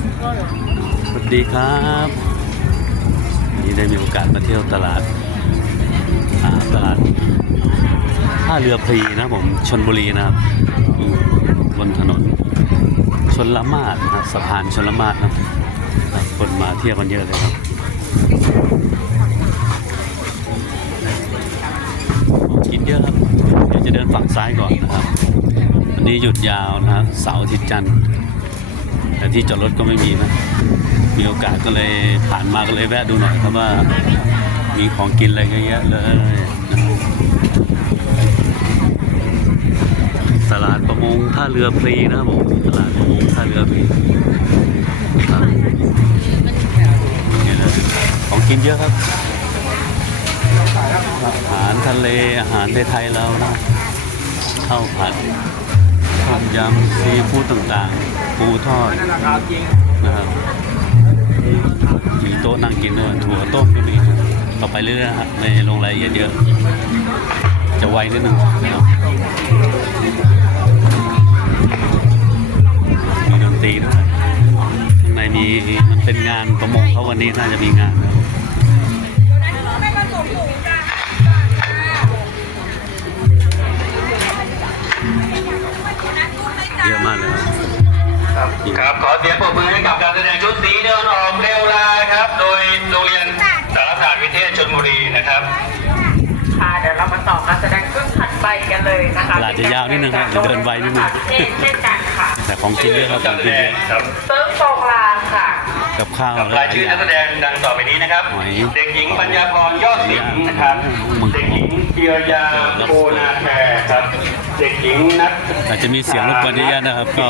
สวัสดีครับวันนี่ได้มีโอกาสมาเที่ยวตลาดาตลาดท่าเรือพลีนะผมชนบุรีนะครับบนถนนชนละมาดนะสะพานชนละมาดนะครับคนมาเที่ยวกันเยอะเลยครับกินเยอะครับเดี๋ยวจะเดินฝั่งซ้ายก่อนนะครับวันนี้หยุดยาวนะครับเสาร์อาทิตย์จันทร์ แต่ที่จอดรถก็ไม่มีนะมีโอกาสก็เลยผ่านมาก็เลยแวะดูหน่อยครับว่ามีของกินอะไรเยอะแยะเลยตลาดประมงท่าเรือพลีนะครับผมตลาดประมงท่าเรือพลีครับนี่นะของกินเยอะครับอาหารทะเลอาหารไทยๆเรานะข้าวผัดต้มยำซีฟู้ดต่างๆ ปูทอดนะครับมีโต๊ะนั่งกินด้วยถั่วต้มก็มีต่อไปเรื่อยๆนะครับในลงรายละเอียดเยอะ จะไวนิดนึงนะครับมีดนตรีด้วยข้างในมีมันเป็นงานประมงเขาวันนี้น่าจะมีงานนะ ขอเสียงปรบมือให้กับการแสดงชุดสีเดินออกเร็วลายครับ โดยโรงเรียนสารศาสตร์วิเทศชลบุรีนะครับค่ะเดี๋ยวเรามาต่อการแสดงชุดถัดไปกันเลยนะคะตลาดจะยาวนิดนึงครับเดี๋ยวเดินไวนิดนึงเช่นเช่นกันค่ะแต่ของกินเยอะครับของกินเยอะครับเติมโปรงลางค่ะกับข้าวกับหราลายยชื่ออย่านังกแสดงดังต่อไปนี้นะครับหอยเด็กหญิงปัญญาพรยอดสิงห์นะครับ เด็กหญิงเจียยาโคนาแพรครับ เด็กหญิงนัทอาจจะมีเสียงรบกวนเยอะๆนะครับ ก็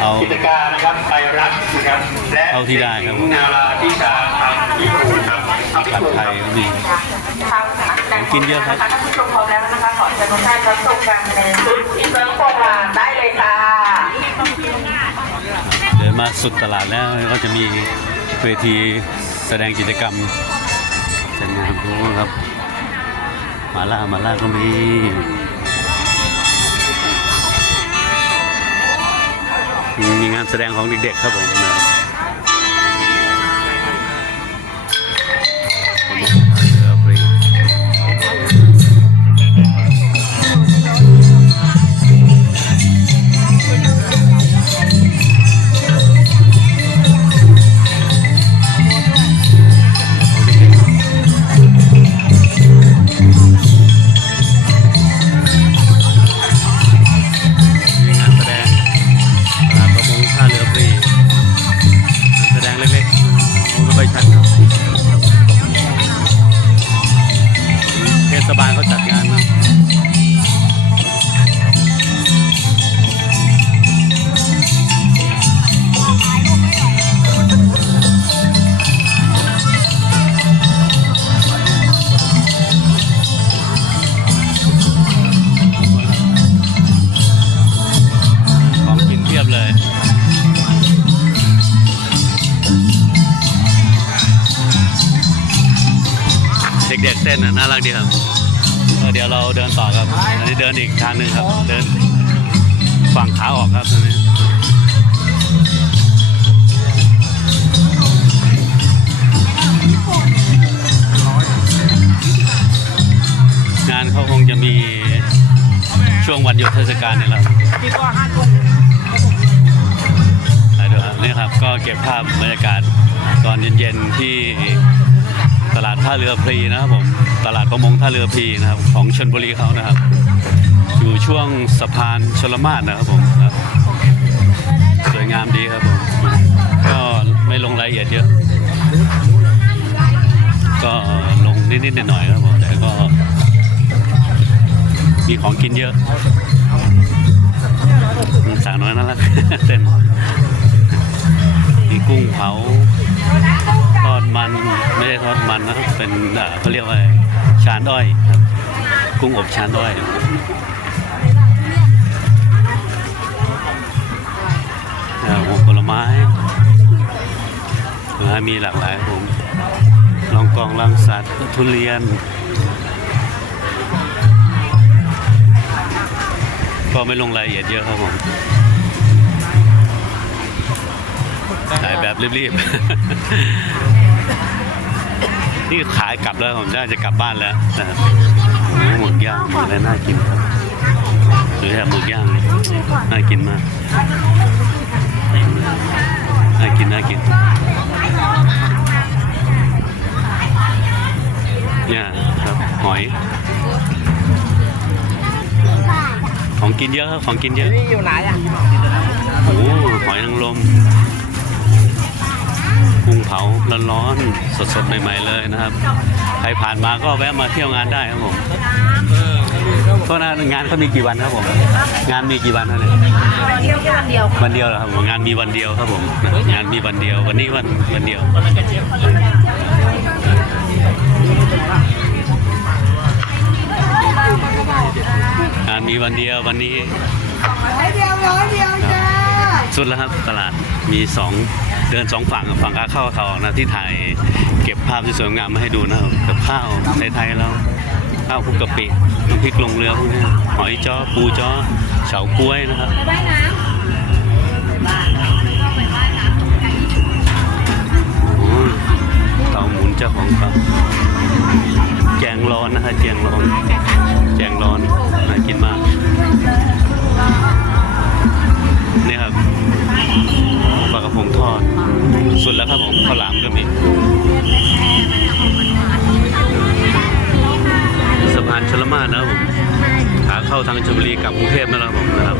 เอากิจการนะครับไปรักนะครับและเอาที่ได้ครับเด็กหญิงนาราทิชาทำพิบูลครับทำพิผัดบูลไทคยรับก็มีทางสำนักแสดงกินเยอะครับท่านผู้ชมพร้อมแล้วนะคะขอเชิญทุกท่านรับชมการแสดงชุดเติมโปรงลางได้เลยค่ะเดินมาสุดตลาดแล้วก็จะมีเวทีแสดงกิจกรรมจัดงานรู้ครับมาล่ามาล่าก็มี แสดงของเด็กๆครับผม เด็กๆเต้นน่ะน่ารักดีครับเออเดี๋ยวเราเดินต่อครับอันนี้เดินอีกทางหนึ่งครับ เดินฝั่งขาออกครับตรงนี้งานเขาคงจะมีช่วงวันหยุดเทศกาลนี่แหละครับไปดูครับนี่ครับก็เก็บภาพบรรยากาศตอนเย็นๆที่ ตลาดท่าเรือพลีนะครับผมตลาดประมงท่าเรือพลีนะครับของชนบุรีเขานะครับ อยู่ช่วงสะพานชลมาศนะครับผมสวยงามดีครับผมก็ไม่ลงรายละเอียดเยอะก็ลงนิดๆหน่อยๆครับผมแต่ก็มีของกินเยอะสาวน้อยน่ารักเต้นมีกุ้งเผา ทอดมันไม่ได้ทอดมันนะครับเป็นเขาเรียกว่าชานอ้อยครับกุ้งอบชานอ้อยอ่าโอ้ผลไม้ผลไม้มีหลากหลายผมลองกองลังสัตว์ทุเรียน ก็ไม่ลงรายละเอียดเยอะครับผม ถ่ายแบบรีบๆ นี่ขายกลับแล้วผมน่าจะกลับบ้านแล้วนะครับโอ้โหหมึกย่างอะไรน่ากินครับดูแค่หมึกย่างเลยน่ากินมาก น่ากินน่ากินเนี่ยครับหอย ของกินเยอะครับของกินเยอะนี่อยู่ไหนอะโอ้โหหอยนางรมกุ้งเผาร้อนๆสดๆใหม่ๆเลยนะครับ ใครผ่านมาก็แวะมาเที่ยวงานได้ครับผมโทษนะงานเขามีกี่วันครับผม งานมีกี่วันครับเนี่ยเที่ยวแค่วันเดียววันเดียวเหรอครับผมงานมีวันเดียวครับผมงานมีวันเดียว วันนี้วันวันเดียวงานมีวันเดียววันนี้ร้อยเดียวร้อยเดียวจ้า สุดแล้วครับตลาดมีสองเดินสองฝั่งฝั่งขาเข้าเขาออกนะที่ถ่ายเก็บภาพที่สวยงามมาให้ดูนะครับกับข้าวไทยๆเราข้าวคุกกะปิน้ำพริกลงเรือพวกนี้หอยจ้อปูจ้อเฉากล้วยนะครับโอ้เตาหมุนเจ้าของเขาแจงร้อนนะฮะแจงร้อน แจงร้อนน่ากินมาก นี่ครับปลากระพงทอด สุดแล้วครับผมข้าวหลามก็มีสะพานชลมานะครับผมขาเข้าทางชลบุรีกลับกรุงเทพนะครับผมนะครับ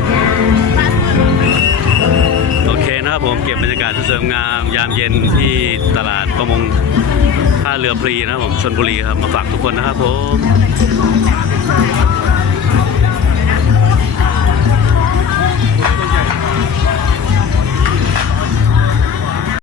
โอเคนะครับผมเก็บบรรยากาศสวยๆงามยามเย็นที่ตลาดประมงท่าเรือพลีนะครับผมชนบุรีครับมาฝากทุกคนนะครับผม